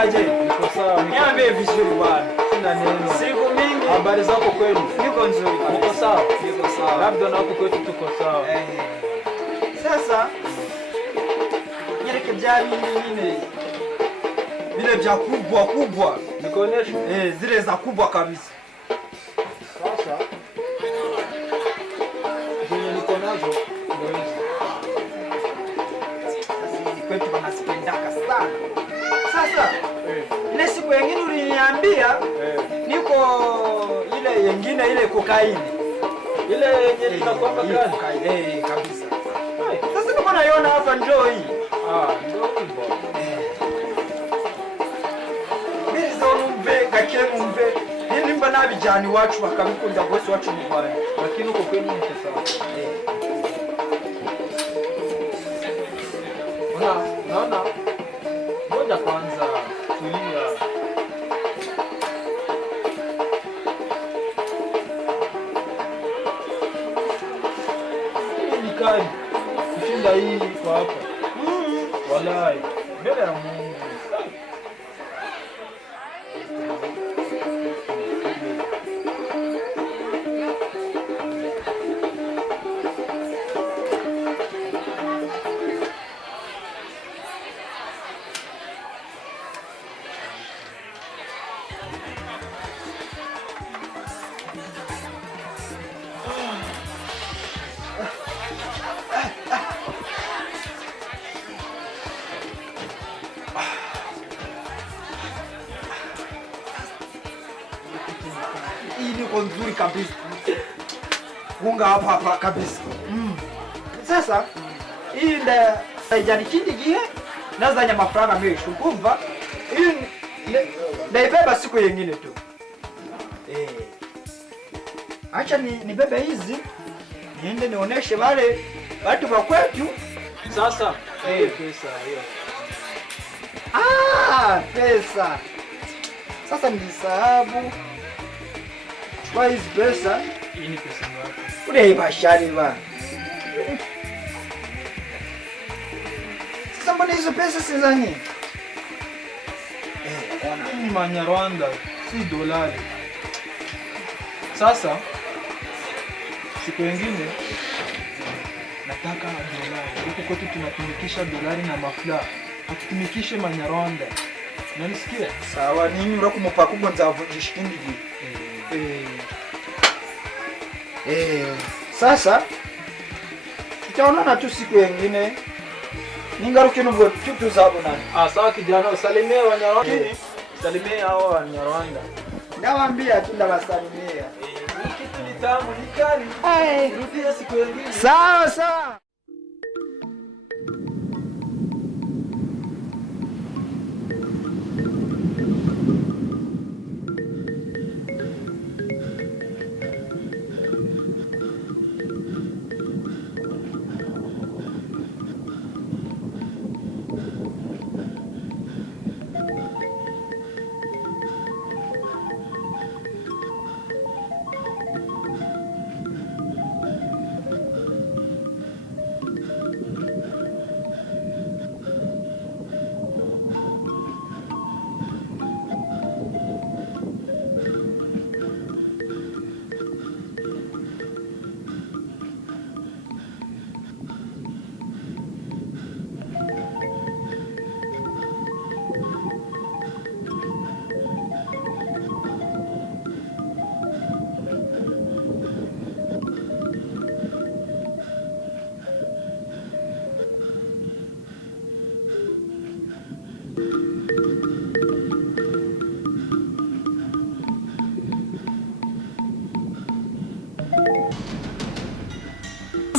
aje? Niko sawa. Niambie vizuri bwana. Sina neno. Siku mingi. Habari zako kweli? Niko nzuri. Niko sawa. Niko sawa. Labda na huko kwetu tuko sawa. Sasa nyereke bya nyine vile vya kubwa kubwa. Nikuonyeshe? Zile za kubwa kabisa. Sasa zenye niko nazo ndio hizi. Sasa kwetu wanasipendaka sana. Sasa ile siku nyingine uliniambia niko ile nyingine ile kokaini. Ile yenye tunakuwa gani? Kabisa. Sasa niko naiona hapa njoo hii. Ndio hivyo. Gake mumve nimba nabijani wacu bakabikunda bose wacu mu Rwanda, Lakini uko kweli ni sawa. Naona ngoja kwanza tulia. Hii ni kali kushinda hii kwa hapa. Wallahi mbele ya Mungu. Hii niko nzuri kabisa. Unga hapa kabisa. Sasa hii nda haijani kindi gihe nazanya mafaranga menshi ukumva hii naibeba siku nyingine tu. Acha nibebe hizi niende nionyeshe wale watu wa kwetu. Sasa pesa hiyo. Pesa. Sasa nisahabu. Chukua hizi pesa. Hii ni pesa ngapi? Ule bashari bana. Sasa mbona hizo pesa si za nini? Hii ni Manyarwanda, si dolari. Sasa siku nyingine nataka dolari. Huko kwetu tunatumikisha dolari na mafla. Hatutumikishe Manyarwanda. Unanisikia? Sawa, nini urakumpa kubwa nzavunjisha kindi hivi. Sasa tutaonana tu siku nyingine. Ningaruke nubwo tuzabona. Sawa kijana, usalimie Wanyarwanda. Salimie hao Wanyarwanda. Nawaambia tu ndawasalimia. Kitu ni tamu, ni kali. Rudia siku nyingine. Sawa.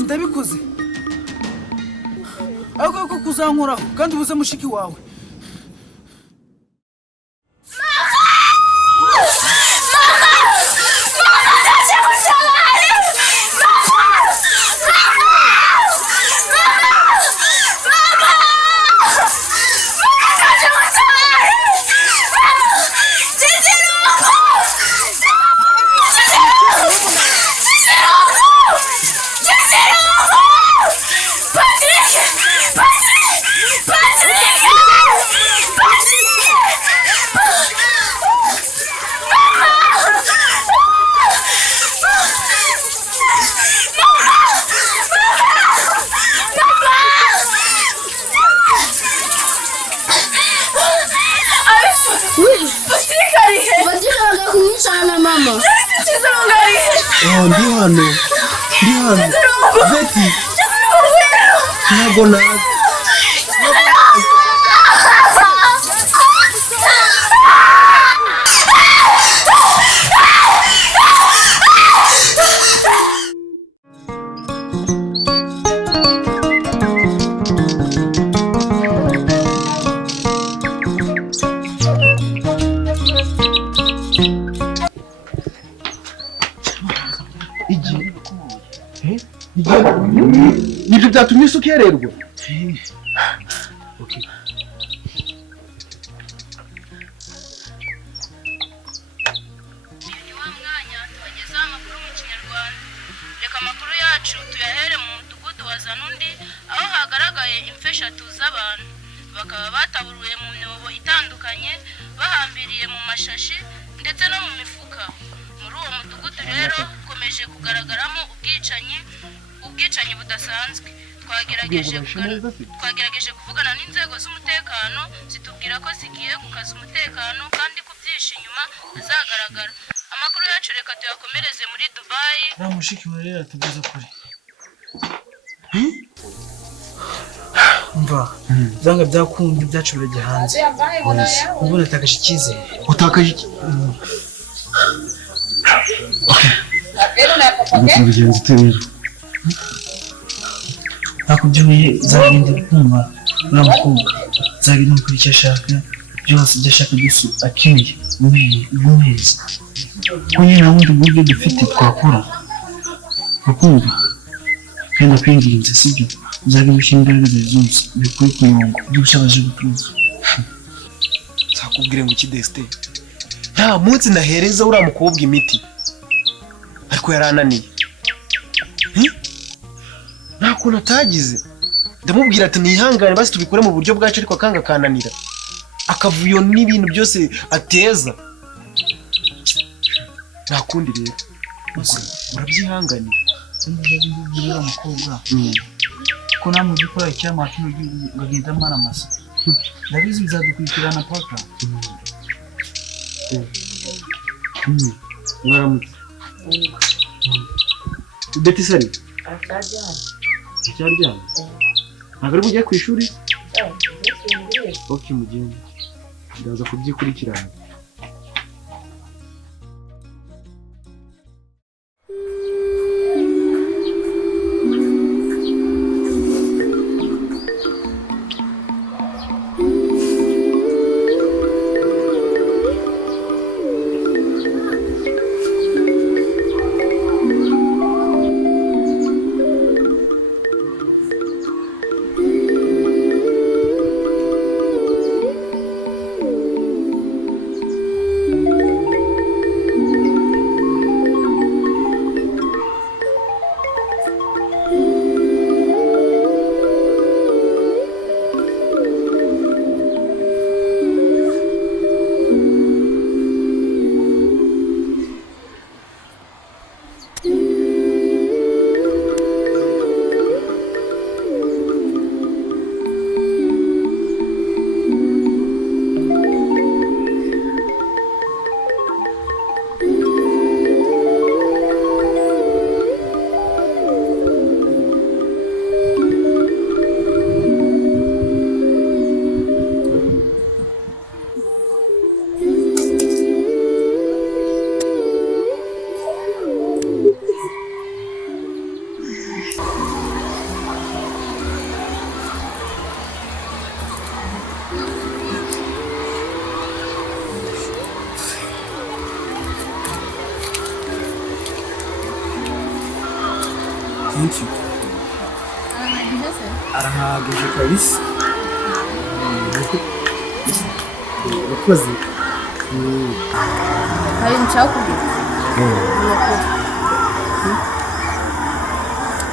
Ndabikoze. Ako kuzankuraho kandi ubuze mushiki wawe. Patrick! Oh, ndi hano. Beti. Ntabwo nazi. Nibyo byatumye usukererwa. Okay. Reka amakuru yacu tuyahere mu mudugudu wa Zanundi aho hagaragaye imfeshatu z'abantu bakaba bataburuye mu myobo itandukanye bahambiriye mu mashashi ndetse no mu mifuka. Muri uwo mudugudu rero ukomeje kugaragaramo ubwicanyi budasanzwe. Twagerageje kuvugana n'inzego z'umutekano zitubwira ko zigiye gukaza umutekano kandi ku byinshi inyuma bizagaragara. Amakuru yacu reka tuyakomereze muri Dubai. Mushiki wa rero tugeze kuri. Umva, zanga byakundi byacu birajya hanze. Ubu natakaje icyizere. Utakaje iki? Okay. Bigenze uterera. Nakubyuye zagende kumva n'abakobwa. Zagende kuri icyo ashaka byose byashaka byose akeneye umwezi. Kunyina n'ubundi buryo dufite twakora. Ukumva kandi kwinginze sibyo uzagenda ushinga zose bikuri kuyongo by'ubushabaje gutuza. Sakubwire ngo iki Deste. Nta munsi nahereza uriya mukobwa imiti. Ariko yarananiye. Nta kuntu atagize. Ndamubwira ati nihangane basi tubikore mu buryo bwacu ariko akanga kananira. Akavuyo n'ibintu byose ateza. Nta kundi rero. Urabyihanganira. Ndabwira umukobwa. Ko namwe gikora icyama cy'ugenda mana masa. Ndabizi bizadukurikirana paka. Mwaramutse. Beti sari. Acharyamye. Ntabwo ari bujye ku ishuri? Okay mugende. Ndaza kubyikurikirana. Thank you. Arahagije kabisa. Urakoze. Hari nshakubwira.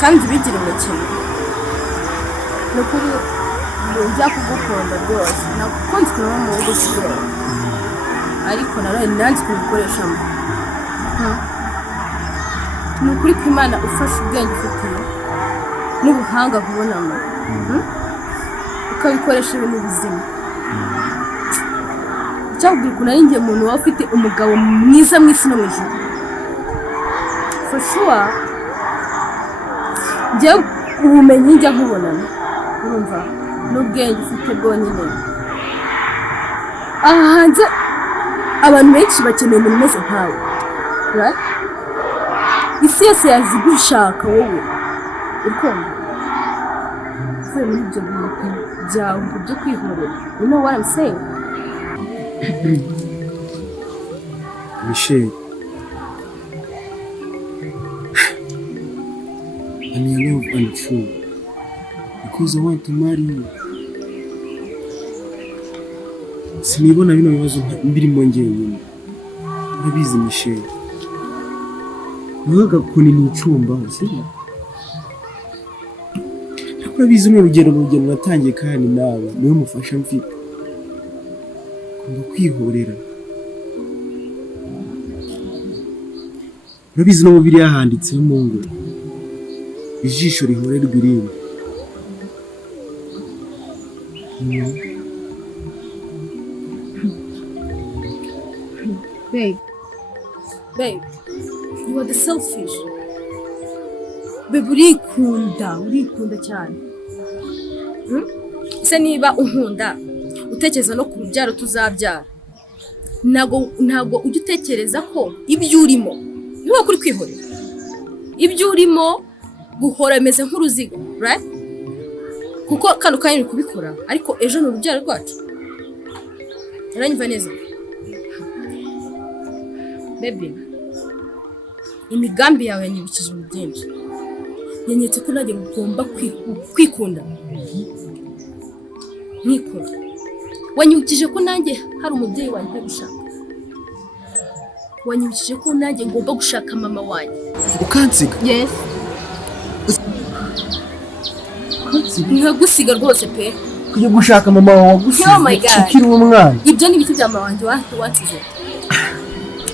Kandi bigira umukino. Nukuri njya kugukunda rwose. Nakunze kuba mu rugo sibyo. Ariko nanjye kubikoresha. Nukuri kw'Imana ufasha ubwenge ufite n'ubuhanga kubonamo. Ukabikoresha ibintu bizima. Cyangwa ukuntu ari njye umuntu waba ufite umugabo mwiza mw'isi no mu ijuru. for sure njye ubumenyi njya nkubonana urumva n'ubwenge ufite bwonyine aha hanze abantu benshi bakeneye umuntu umeze nkawe right? isi yose yazi gushaka wowe urukundo uvuye muri ibyo bintu byawe byo kwihorera you know what I'm saying Michelle, I'm in love and fool because I want to marry you. Sinibona bino bibazo mbirimo njyenyine. Urabizi Michelle. Naga kuni ni icumba, sibyo? Urabizi n'urugero natangiye kandi nawe niwe mufasha mfite. Ngomba kwihorera. Urabizi no mu Bibiliya handitsemo ngo ijisho rihorerwa irindi. Babe, you are the selfish. Babe, urikunda cyane. Se niba unkunda, utekereza no ku rubyaro tuzabyara. Ntago ujya utekereza ko ibyo urimo, niba kuri kwihorera. Ibyo urimo guhora ameze nk'uruziga, right? Kuko kano kanya uri kubikora, ariko ejo ni urubyaro rwacu. Uranyumva neza? Baby, imigambi yawe yanyibukije mu byinshi. Yanyetse ko nanjye ngomba kwikunda. Nikunda. Wanyibukije ko nanjye hari umubyeyi wanjye gushaka. Wanyibukije ko nanjye ngomba gushaka mama wanjye. Ukansiga? Yes. Nkagusiga rwose pe. Kujya gushaka mama wawe wagusize. Oh my God. Ukiri umwana. Ibyo ni ibiti bya mama wanjye wansize.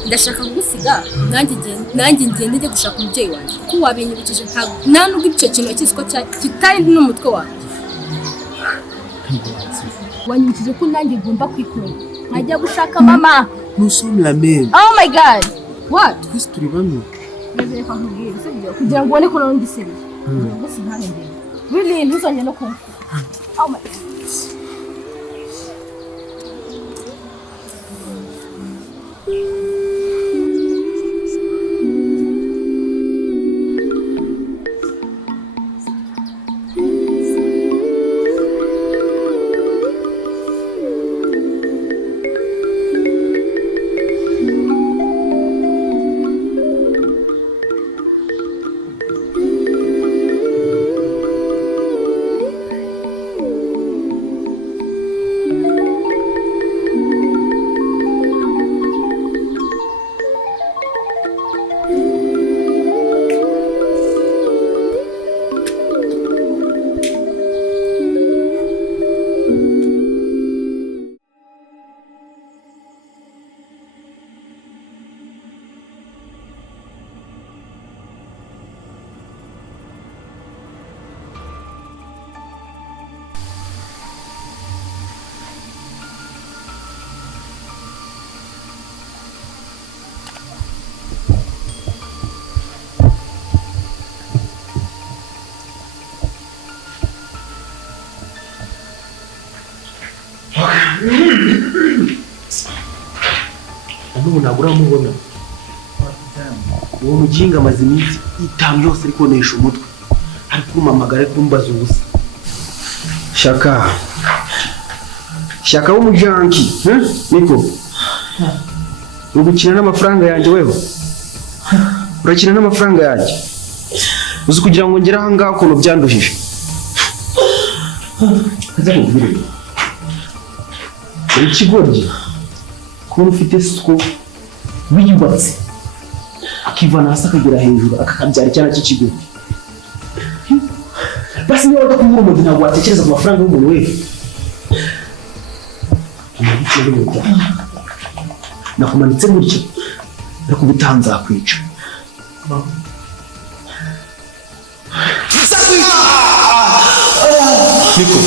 Ndashaka kugusiga nanjye ngende njye gushaka umubyeyi wanjye ko wabinyibukije nta nubwo icyo kintu wakizi ko kitari n'umutwe wanjye wanyibukije ko nanjye ngomba kwikunda nkajya gushaka mama Nous la même. Oh my God what Twese turi bamwe. reka nkubwire sibyo kugira ngo ubone ko nawe ndi seriye ngo sinarengere really ntuzanye no kumva oh my God Nubu nagura mubona. Uwo muginga amaze iminsi itanu yose ariko nesha umutwe. Ari kumamagara kumbaza ubusa. Shaka w'umujanki, niko. Ugukina n'amafaranga yanjye weho. Urakina n'amafaranga yanjye. Uzi kugira ngo ngere aha ngaha ukuntu byanduhije. Kaza kubwire. Ikigoryi kuba ufite suko wiyubatse akivana hasi akagera hejuru akakabyara icyana cy'ikigo basi niba wajya kumura umuntu ntabwo watekereza ku mafaranga y'umuntu we nakumanitse gutya nakubitaha nzakwica niko